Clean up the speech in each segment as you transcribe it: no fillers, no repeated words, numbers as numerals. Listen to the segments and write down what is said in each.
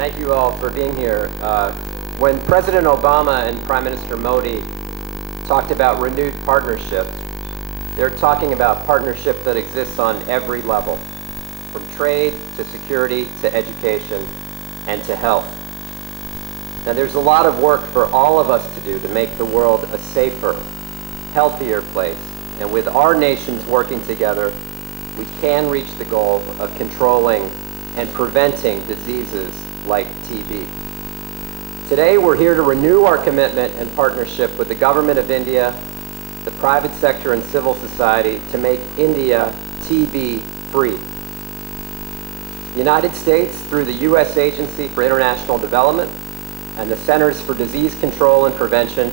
Thank you all for being here. When President Obama and Prime Minister Modi talked about renewed partnership, they're talking about partnership that exists on every level, from trade to security to education and to health. Now, there's a lot of work for all of us to do to make the world a safer, healthier place. And with our nations working together, we can reach the goal of controlling and preventing diseases like TB. Today, we're here to renew our commitment and partnership with the government of India, the private sector and civil society to make India TB-free. The United States, through the U.S. Agency for International Development and the Centers for Disease Control and Prevention,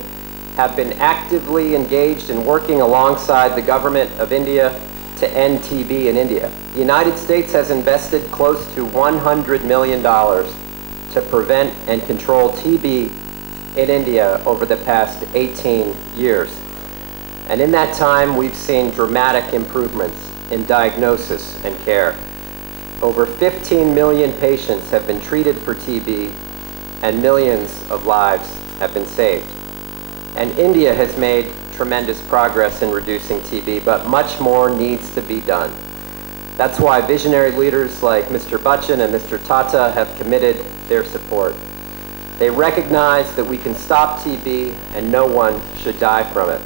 have been actively engaged in working alongside the government of India to end TB in India. The United States has invested close to $100 million to prevent and control TB in India over the past 18 years. And in that time, we've seen dramatic improvements in diagnosis and care. Over 15 million patients have been treated for TB, and millions of lives have been saved. And India has made tremendous progress in reducing TB, but much more needs to be done. That's why visionary leaders like Mr. Bachchan and Mr. Tata have committed their support. They recognize that we can stop TB and no one should die from it.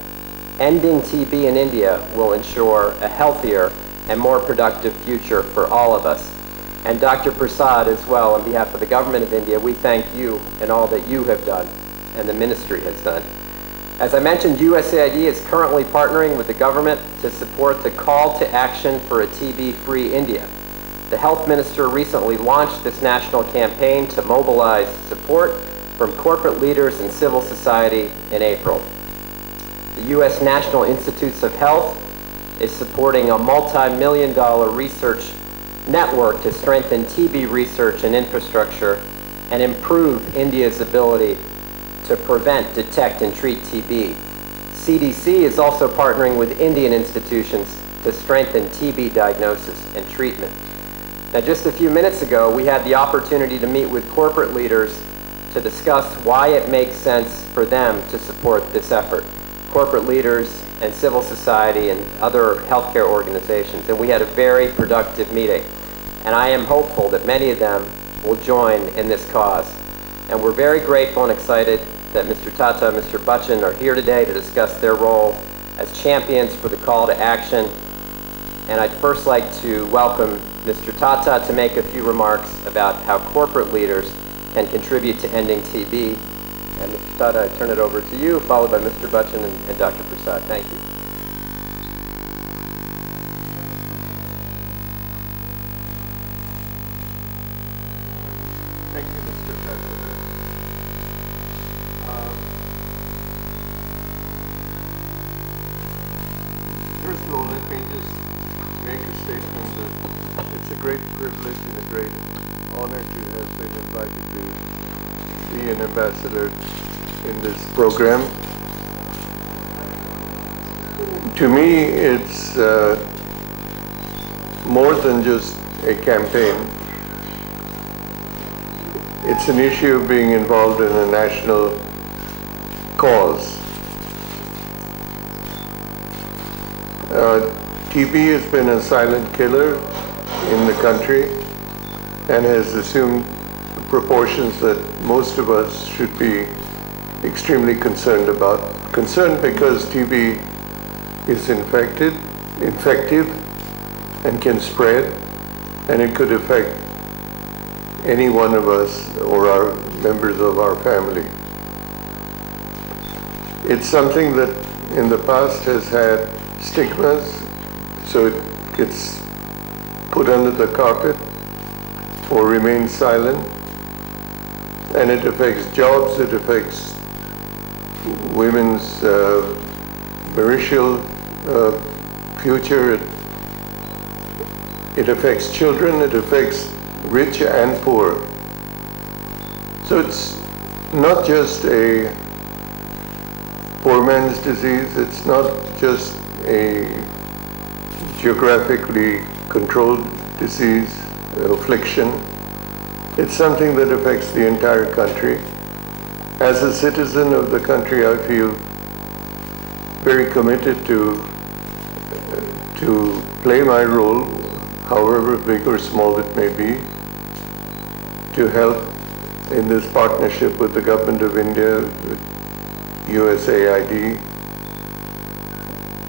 Ending TB in India will ensure a healthier and more productive future for all of us. And Dr. Prasad as well, on behalf of the government of India, we thank you and all that you have done and the ministry has done. As I mentioned, USAID is currently partnering with the government to support the call to action for a TB-free India. The health minister recently launched this national campaign to mobilize support from corporate leaders and civil society in April. The U.S. National Institutes of Health is supporting a multi-million-dollar research network to strengthen TB research and infrastructure and improve India's ability to prevent, detect, and treat TB. CDC is also partnering with Indian institutions to strengthen TB diagnosis and treatment. Now, just a few minutes ago, we had the opportunity to meet with corporate leaders to discuss why it makes sense for them to support this effort. Corporate leaders and civil society and other healthcare organizations, and we had a very productive meeting. And I am hopeful that many of them will join in this cause. And we're very grateful and excited that Mr. Tata and Mr. Bachchan are here today to discuss their role as champions for the call to action. And I'd first like to welcome Mr. Tata to make a few remarks about how corporate leaders can contribute to ending TB. And Mr. Tata, I turn it over to you, followed by Mr. Bachchan and Dr. Prasad. Thank you. Thank you, Mr. President. First of all, let me just make a statement that it's a great privilege and a great honor to have been invited to be an ambassador in this program. To me, it's more than just a campaign. It's an issue of being involved in a national cause. TB has been a silent killer in the country and has assumed proportions that most of us should be extremely concerned about. Concerned because TB is infective and can spread, and it could affect any one of us or our members of our family. It's something that in the past has had stigmas, so it gets put under the carpet or remains silent, and it affects jobs, it affects women's marital future, it affects children, it affects rich and poor. So it's not just a poor man's disease, it's not just a geographically controlled disease, affliction. It's something that affects the entire country. As a citizen of the country, I feel very committed to play my role, however big or small it may be, to help in this partnership with the Government of India, with USAID.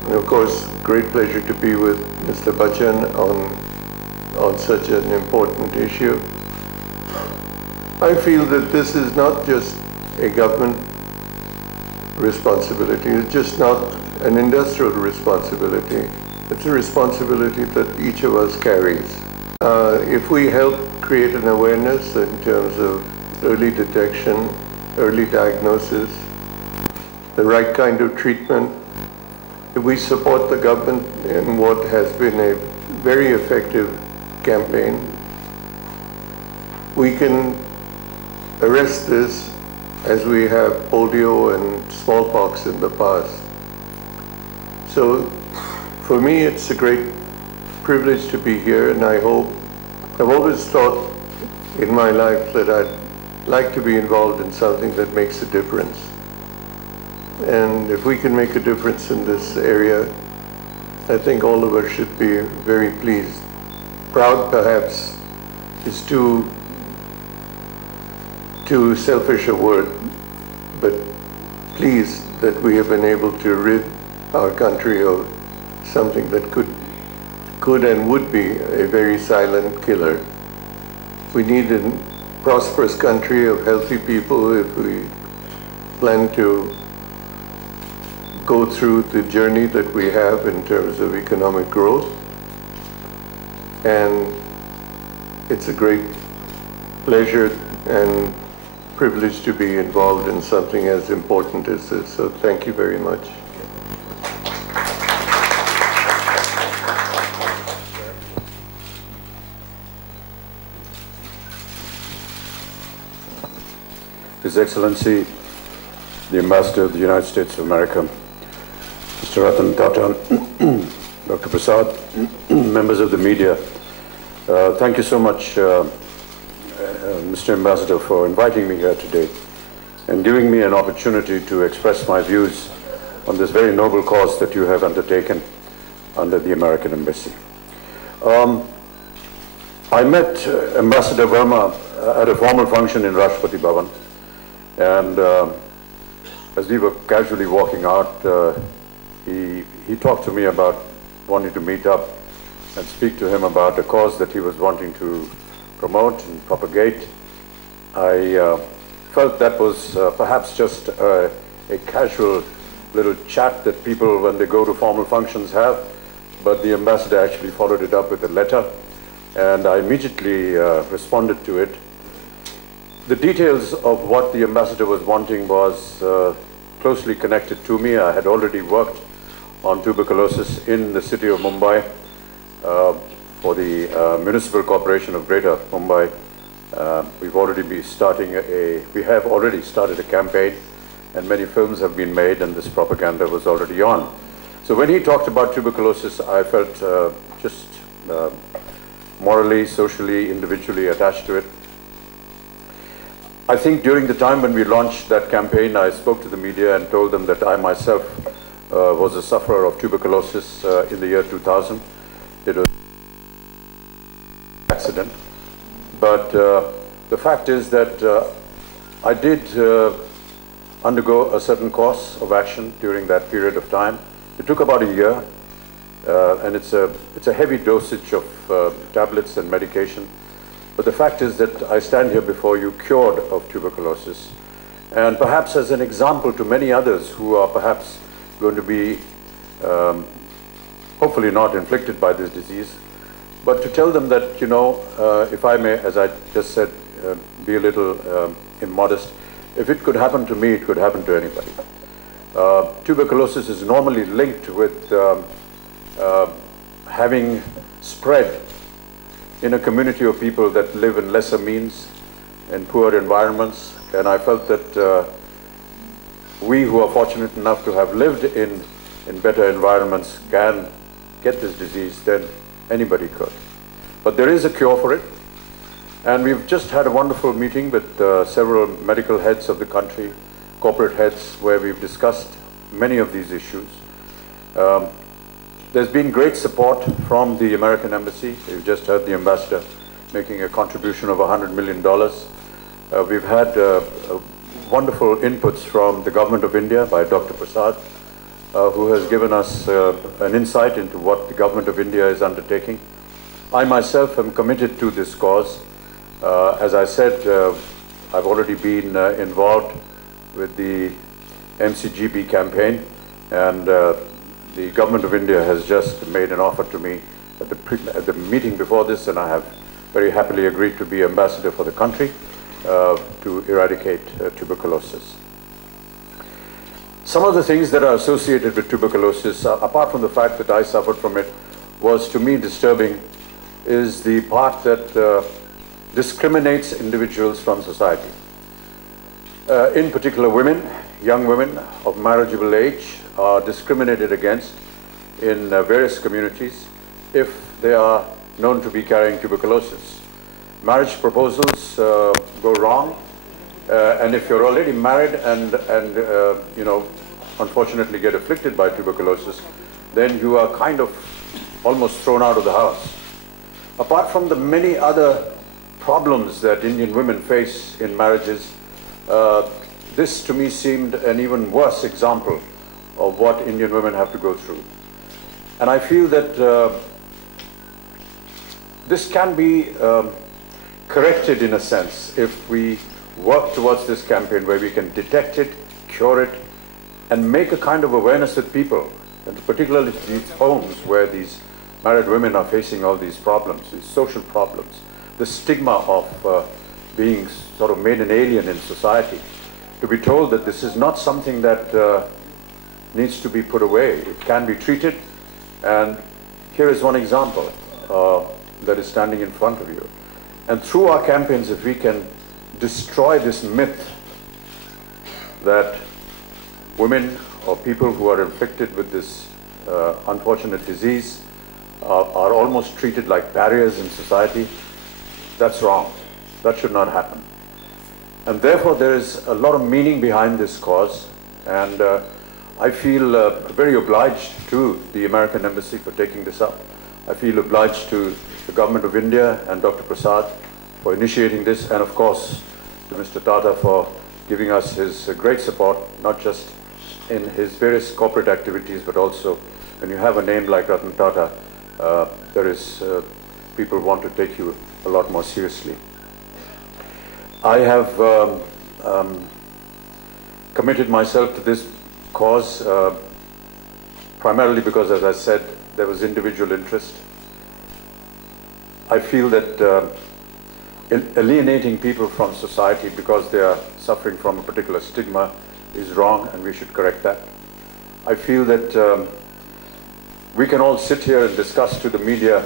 And of course, great pleasure to be with Mr. Bachchan on such an important issue. I feel that this is not just a government responsibility, it's just not an industrial responsibility. It's a responsibility that each of us carries. If we help create an awareness in terms of early detection, early diagnosis, the right kind of treatment, if we support the government in what has been a very effective campaign, we can arrest this as we have polio and smallpox in the past. So for me, it's a great privilege to be here, and I've always thought in my life that I'd like to be involved in something that makes a difference. And if we can make a difference in this area, I think all of us should be very pleased. Proud, perhaps, is too selfish a word, but pleased that we have been able to rid our country of something that could and would be a very silent killer. We need a prosperous country of healthy people if we plan to go through the journey that we have in terms of economic growth. And it's a great pleasure and privilege to be involved in something as important as this. So thank you very much. His Excellency, the Ambassador of the United States of America, Mr. Ratan Tata, Dr. Prasad, members of the media, thank you so much, Mr. Ambassador, for inviting me here today and giving me an opportunity to express my views on this very noble cause that you have undertaken under the American Embassy. I met Ambassador Verma at a formal function in Rashtrapati Bhavan, and as we were casually walking out, he talked to me about wanting to meet up and speak to him about a cause that he was wanting to promote and propagate. I felt that was perhaps just a casual little chat that people, when they go to formal functions, have, but the ambassador actually followed it up with a letter, and I immediately responded to it. The details of what the ambassador was wanting was closely connected to me. I had already worked on tuberculosis in the city of Mumbai for the Municipal Corporation of Greater Mumbai. We have already started a campaign, and many films have been made, and this propaganda was already on. So when he talked about tuberculosis, I felt just morally, socially, individually attached to it. I think during the time when we launched that campaign, I spoke to the media and told them that I myself was a sufferer of tuberculosis in the year 2000. It was an accident. But the fact is that I did undergo a certain course of action during that period of time. It took about a year, and it's a heavy dosage of tablets and medication. But the fact is that I stand here before you cured of tuberculosis, and perhaps as an example to many others who are perhaps going to be hopefully not inflicted by this disease, but to tell them that, you know, if I may, as I just said, be a little immodest, if it could happen to me, it could happen to anybody. Tuberculosis is normally linked with having spread in a community of people that live in lesser means, in poor environments, and I felt that we who are fortunate enough to have lived in better environments can get this disease than anybody could. But there is a cure for it, And we've just had a wonderful meeting with several medical heads of the country, corporate heads, where we've discussed many of these issues. There's been great support from the American Embassy. We've just heard the ambassador making a contribution of $100 million. We've had wonderful inputs from the Government of India by Dr. Prasad, who has given us an insight into what the Government of India is undertaking. I myself am committed to this cause. As I said, I've already been involved with the MCGB campaign, and the Government of India has just made an offer to me at the meeting before this, and I have very happily agreed to be ambassador for the country to eradicate tuberculosis. Some of the things that are associated with tuberculosis, apart from the fact that I suffered from it, was to me disturbing, is the part that discriminates individuals from society. In particular, women, young women of marriageable age are discriminated against in various communities if they are known to be carrying tuberculosis. Marriage proposals go wrong, and if you're already married and you know, unfortunately get afflicted by tuberculosis, then you are kind of almost thrown out of the house. Apart from the many other problems that Indian women face in marriages, this to me seemed an even worse example of what Indian women have to go through. And I feel that this can be corrected in a sense if we work towards this campaign where we can detect it, cure it, and make a kind of awareness with people, and particularly these homes where these married women are facing all these problems, these social problems, the stigma of being sort of made an alien in society, to be told that this is not something that needs to be put away. It can be treated, and here is one example that is standing in front of you. And through our campaigns, if we can destroy this myth that women or people who are inflicted with this unfortunate disease are almost treated like barriers in society, that's wrong. That should not happen. And therefore, there is a lot of meaning behind this cause, and I feel very obliged to the American Embassy for taking this up. I feel obliged to the Government of India and Dr. Prasad for initiating this, and of course to Mr. Tata for giving us his great support, not just in his various corporate activities, but also when you have a name like Ratan Tata, there is people want to take you a lot more seriously. I have committed myself to this cause primarily because, as I said, there was individual interest. I feel that alienating people from society because they are suffering from a particular stigma is wrong, and we should correct that. I feel that we can all sit here and discuss to the media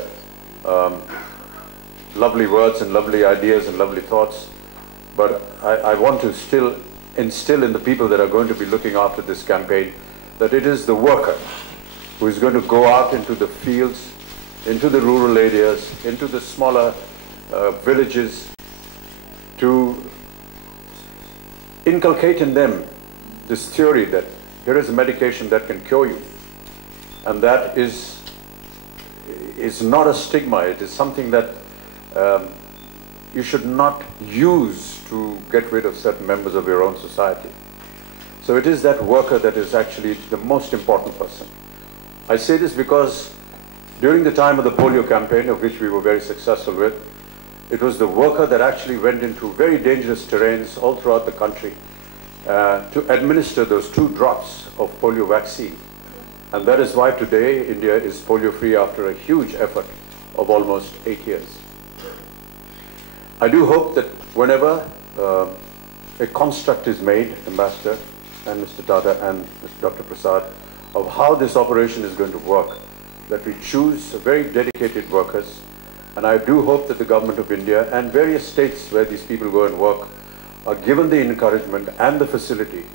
lovely words and lovely ideas and lovely thoughts, but I want to still instill in the people that are going to be looking after this campaign that it is the worker who is going to go out into the fields, into the rural areas, into the smaller villages, to inculcate in them this theory that here is a medication that can cure you, and that is not a stigma. It is something that you should not use to get rid of certain members of your own society. So it is that worker that is actually the most important person. I say this because during the time of the polio campaign, of which we were very successful with, it was the worker that actually went into very dangerous terrains all throughout the country to administer those 2 drops of polio vaccine. And that is why today India is polio-free after a huge effort of almost 8 years. I do hope that whenever a construct is made, Ambassador and Mr. Tata and Dr. Prasad, of how this operation is going to work, that we choose very dedicated workers. And I do hope that the Government of India and various states where these people go and work are given the encouragement and the facility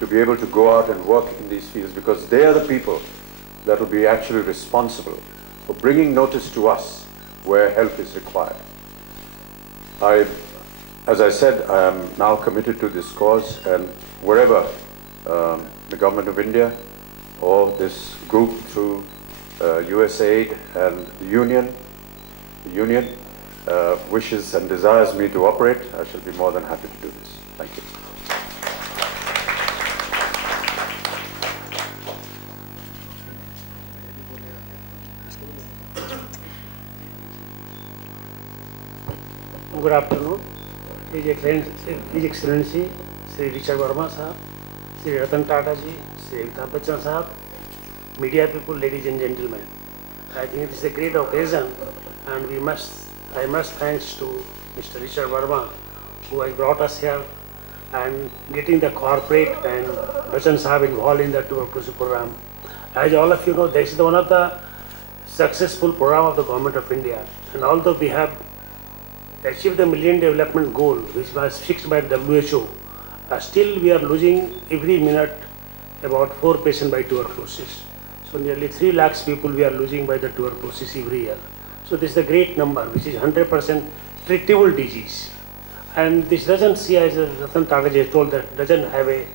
to be able to go out and work in these fields, because they are the people that will be actually responsible for bringing notice to us where help is required. As I said, I am now committed to this cause, and wherever the government of India or this group through USAID and the Union wishes and desires me to operate, I shall be more than happy to do this. Thank you. Good afternoon. His Excellency Sri Richard Verma Sahab, Sri Ratan Tata ji, Sri Amitabh Bachchan Sahab, media people, ladies and gentlemen. I think it is a great occasion, and I must thanks to Mr. Richard Verma, who has brought us here and getting the corporate and Bachchan Sahab involved in the tuberculosis program. As all of you know, this is one of the successful program of the government of India, and although we have achieved the Millennium Development Goal, which was fixed by the WHO, still we are losing every minute about 4 patients by tuberculosis. So nearly 3 lakhs people we are losing by the tuberculosis every year. So this is a great number, which is 100% treatable disease. And this doesn't see, as Ratan Tata has told, that doesn't have a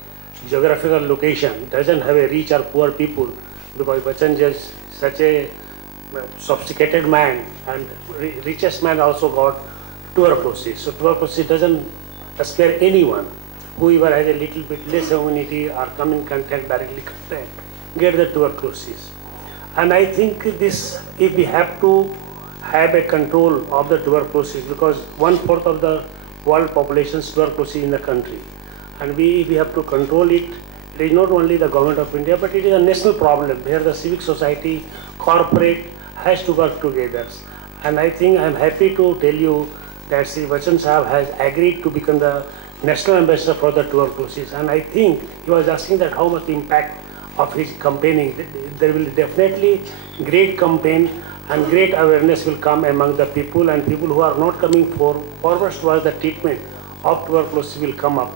geographical location, doesn't have a rich or poor people, because Bachchan is such a sophisticated man, and richest man also got tuberculosis. So tuberculosis doesn't scare anyone. Whoever has a little bit less immunity or come in contact, directly contact, get the tuberculosis. And I think this, if we have to have a control of the tuberculosis, because 1/4 of the world population is tuberculosis in the country, and if we have to control it, it is not only the government of India, but it is a national problem where the civic society, corporate has to work together. And I think I am happy to tell you that Sri Bachchan Sahab has agreed to become the national ambassador for the tuberculosis. And I think he was asking that how much impact of his campaigning. There will definitely great campaign and great awareness will come among the people, and people who are not coming forward towards the treatment of tuberculosis will come up.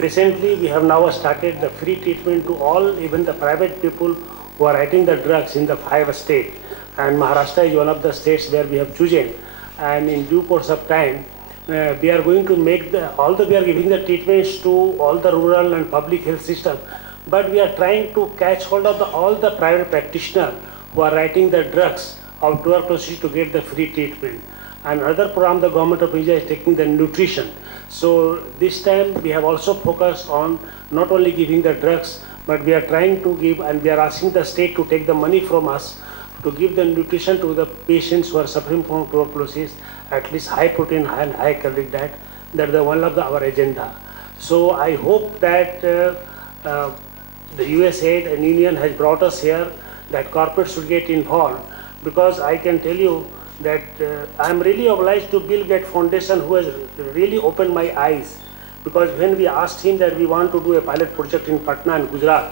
Recently, we have now started the free treatment to all, even the private people who are writing the drugs in the 5 states. And Maharashtra is one of the states where we have chosen. And in due course of time, we are going to make although we are giving the treatments to all the rural and public health system, but we are trying to catch hold of all the private practitioners who are writing the drugs of tuberculosis to get the free treatment. And another program the government of India is taking the nutrition. So this time we have also focused on not only giving the drugs, but we are trying to give, and we are asking the state to take the money from us to give the nutrition to the patients who are suffering from tuberculosis, at least high protein and high caloric diet. That is one of our agenda. So I hope that the USAID and Union has brought us here, that corporates should get involved, because I can tell you that I am really obliged to Bill Gates Foundation, who has really opened my eyes, because when we asked him that we want to do a pilot project in Patna and Gujarat,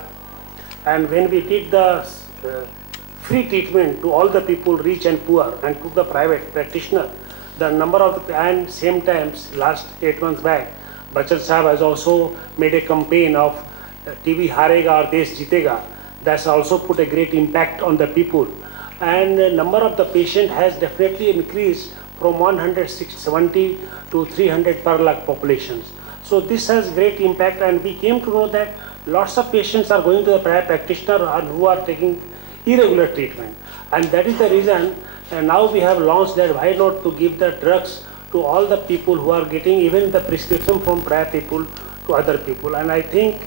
and when we did the free treatment to all the people, rich and poor, and to the private practitioner, the number of and same times last 8 months back, Bachchan Sahab has also made a campaign of TV Harega Desh Jeetega. That's also put a great impact on the people. And the number of the patient has definitely increased from 170 to 300 per lakh populations. So this has great impact, and we came to know that lots of patients are going to the private practitioner and who are taking irregular treatment. And that is the reason now we have launched that why not to give the drugs to all the people who are getting even the prescription from private people to other people. And I think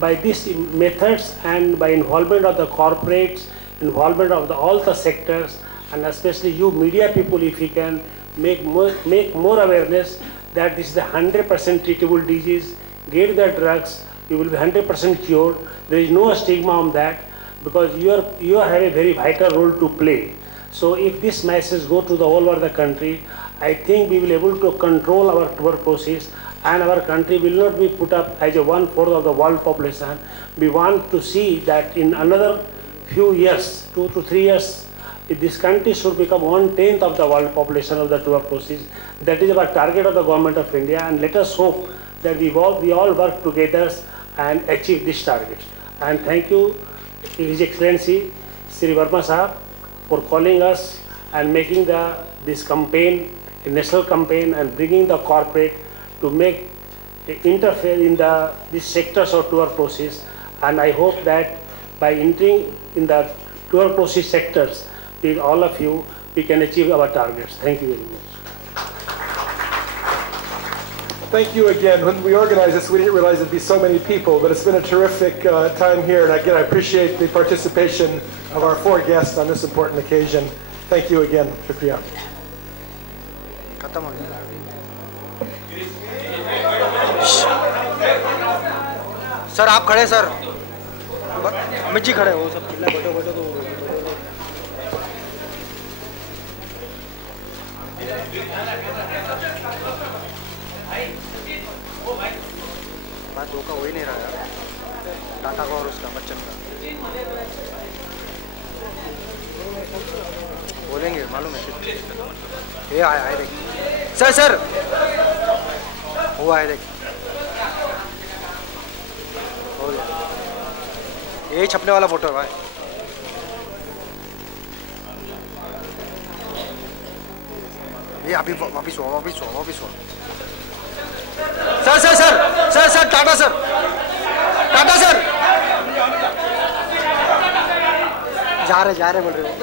by these methods and by involvement of the corporates, involvement of all the sectors, and especially you media people, if you can make more awareness that this is a 100% treatable disease, get the drugs, you will be 100% cured. There is no stigma on that, because you have a very vital role to play. So if this message go to the all over the country, I think we will be able to control our tuberculosis, and our country will not be put up as a 1/4 of the world population. We want to see that in another few years, 2 to 3 years, this country should become 1/10 of the world population of the tuberculosis. That is our target of the government of India, and let us hope that we all work together and achieve this target. And thank you, His Excellency Sri Verma Sahab, for calling us and making this campaign a national campaign and bringing the corporate to make interfere in these sectors of tour process. And I hope that by entering in the tour process sectors with all of you, we can achieve our targets. Thank you very much. Thank you again. When we organized this, we didn't realize there'd be so many people, but it's been a terrific time here. And again, I appreciate the participation of our 4 guests on this important occasion. Thank you again. Shukriya. Sir आप खड़े sir Amit ji खड़े हो सब चिल्ला बैठो बैठो तो बात 2 का हो ही नहीं रहा यार टाटा का और उसका बच्चन का बोलेंगे मालूम है ये आए देख सर सर वो आए देख ये छपने वाला फोटो है भाई ये अभी वापिस हो sir sir sir sir sir Tata sir जा रहे बोल रहे हो